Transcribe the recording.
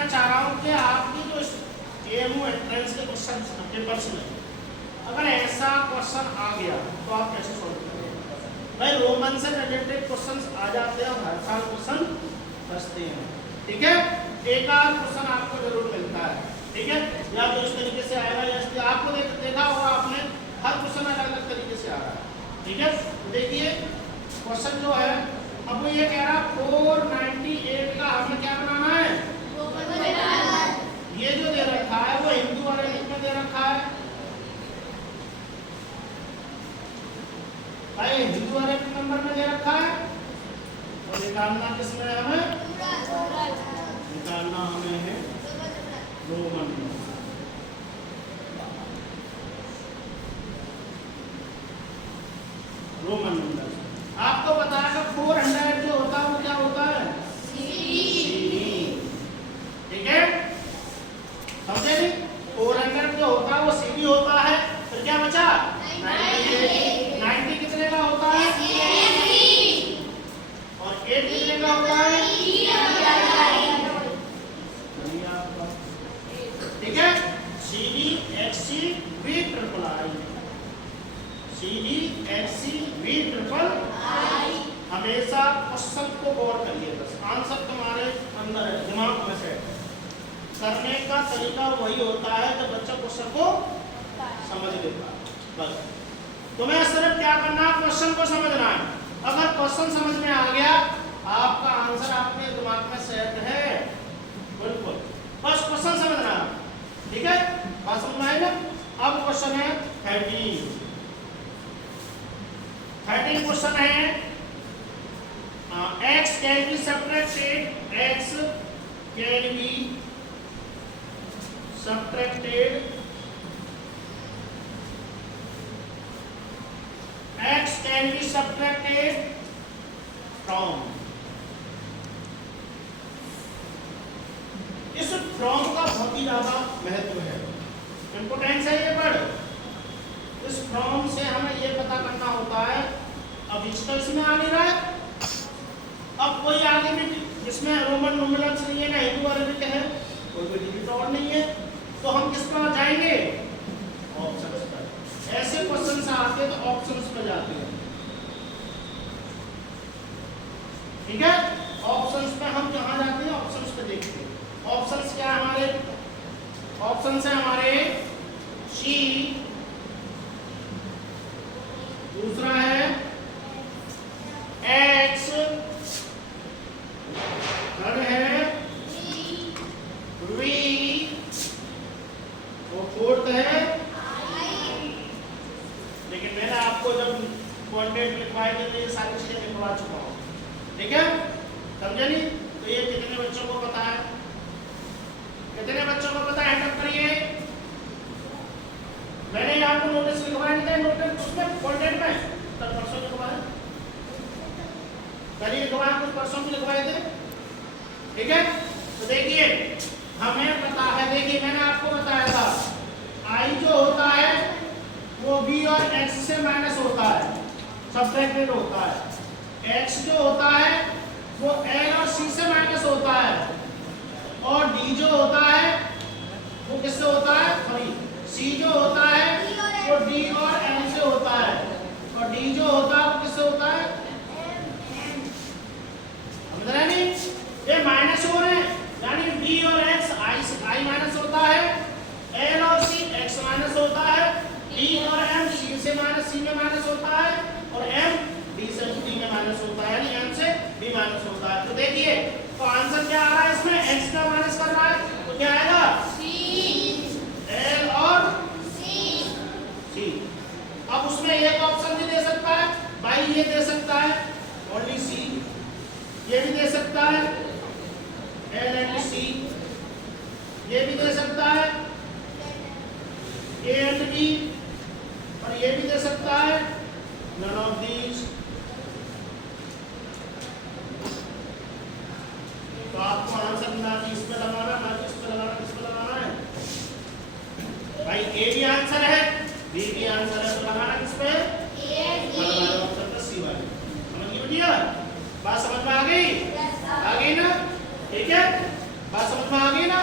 मैं चाह रहा हूँ कि आपकी जो एएमयू एंट्रेंस के क्वेश्चन पेपर्स में अगर ऐसा क्वेश्चन आ गया तो आप कैसे सॉल्व करेंगे? भाई रोमन से रिलेटेड क्वेश्चंस आ जाते हैं, हर साल क्वेश्चन बचते हैं, ठीक है। एक आध क्वेश्चन आपको जरूर मिलता है, ठीक है, या तो इस तरीके से आएगा या इसलिए आपको देखा होगा आपने, हर क्वेश्चन अलग अलग तरीके से आ रहा है, ठीक है। देखिए क्वेश्चन जो है, अब वो ये कह रहा 498 का हमें क्या बनाना है? ये जो दे रखा है वो हिंदू अरेबिक में दे रखा है भाई, हिंदू अरेबिक नंबर में दे रखा है, और निकालना किसमें है हमें? निकालना हमें है रोमन में। रोमन नंबर आपको बताया 400 जो होता है वो क्या होता है? सीडी, ठीक है, समझे नहीं? 400 जो होता है वो सीडी होता है, फिर क्या बचा? 90 कितने का होता है? और 8 कितने का होता है? ठीक है, CD XC V triple I, CD XC V triple I। हमेशा क्वेश्चन को गौर करिए, बस आंसर तुम्हारे अंदर है, दिमाग में से करने का तरीका वही होता है जब बच्चा क्वेश्चन को समझ लेता है। बस तुम्हें सिर्फ क्या करना है? क्वेश्चन को समझना है। अगर क्वेश्चन समझ में आ गया, आपका आंसर आपके दिमाग में सेट है, बिल्कुल, बस क्वेश्चन समझना है, ठीक है, बात समझ में आई ना? अब क्वेश्चन है 13 क्वेश्चन है, x can be subtracted, x can be subtracted, x can be subtracted from। इस फ्रॉम का बहुत ही ज्यादा महत्व है, इंपोर्टेंस है ये वर्ड। इस फ्रॉम से हमें ये पता करना होता है, अब इसका इसमें आ नहीं रहा है, अब कोई आगे भी जिसमें रोमन न्यूमेरल्स नहीं है ना हिंदू अरबिक है, कोई भी डिजिट और नहीं है, तो हम किस पर जाएंगे? ऑप्शंस पर। ऐसे क्वेश्चन आते हैं तो ऑप्शंस पर जाते हैं, ठीक है। ऑप्शंस पे हम कहाँ जाते हैं? ऑप्शंस पे देखते हैं। ऑप्शंस क्या है हमारे? ऑप्शंस है हमारे सी, दूसरा है एक्स, थर्ड है वी, और फोर्थ है आई। लेकिन मैंने आपको जब क्वांटिटी लिखवाई थी तो ये सारी चीजें लिखवा चुका हूँ, ठीक है, समझे नहीं? तो ये कितने बच्चों को पता है? कितने बच्चों को पता है? हैंड करिए। मैंने आपको नोटिस लिखवाया नहीं था, नोटिस उसमें क्वांटिटी में कल परसों लिखवाया, कल ही लिखवाया, कुछ परसों भी लिखवाए थे, ठीक है। तो देखिए हमें पता है, देखिए मैंने आपको बताया था आई जो होता है वो बी और एक्स से माइनस होता है, सब्ट्रैक्टेड होता है। एक्स जो होता है वो एल और सी से माइनस होता है, और डी जो होता है वो किससे होता है? सॉरी, सी जो होता है वो डी और एम से होता है, और डी जो होता है वो किससे होता है? समझ रहे नहीं? ये माइनस हो रहे हैं, यानी डी और एक्स आई माइनस होता है, एल और सी एक्स माइनस होता है, डी और एम सी से माइनस सी में माइनस होता है, और एम डी से डी में माइनस होता है, यानी एम से डी माइनस होता है। तो देखिए तो आंसर क्या आ रहा है इसमें? एक्स का माइनस कर रहा है, तो क्या आएगा? सी, एल और सी। अब उसमें एक ऑप्शन भी दे सकता है भाई, ये दे सकता है ओनली सी, ये भी दे सकता है एल एंड सी, ये भी दे सकता है ए एंड बी, और ये भी दे सकता है नन ऑफ दीज। तो आपको आंसर ना कि इस पे लगाना, ना कि इस पे लगाना, किस पे लगाना है भाई? ए भी आंसर है, बी भी आंसर है, तो लगाना किस पे? ऑप्शन पे सी वाले। समझ गए बेटिया? बात समझ में आ गई? आ गई ना? ठीक है, बात समझ में आ गई ना।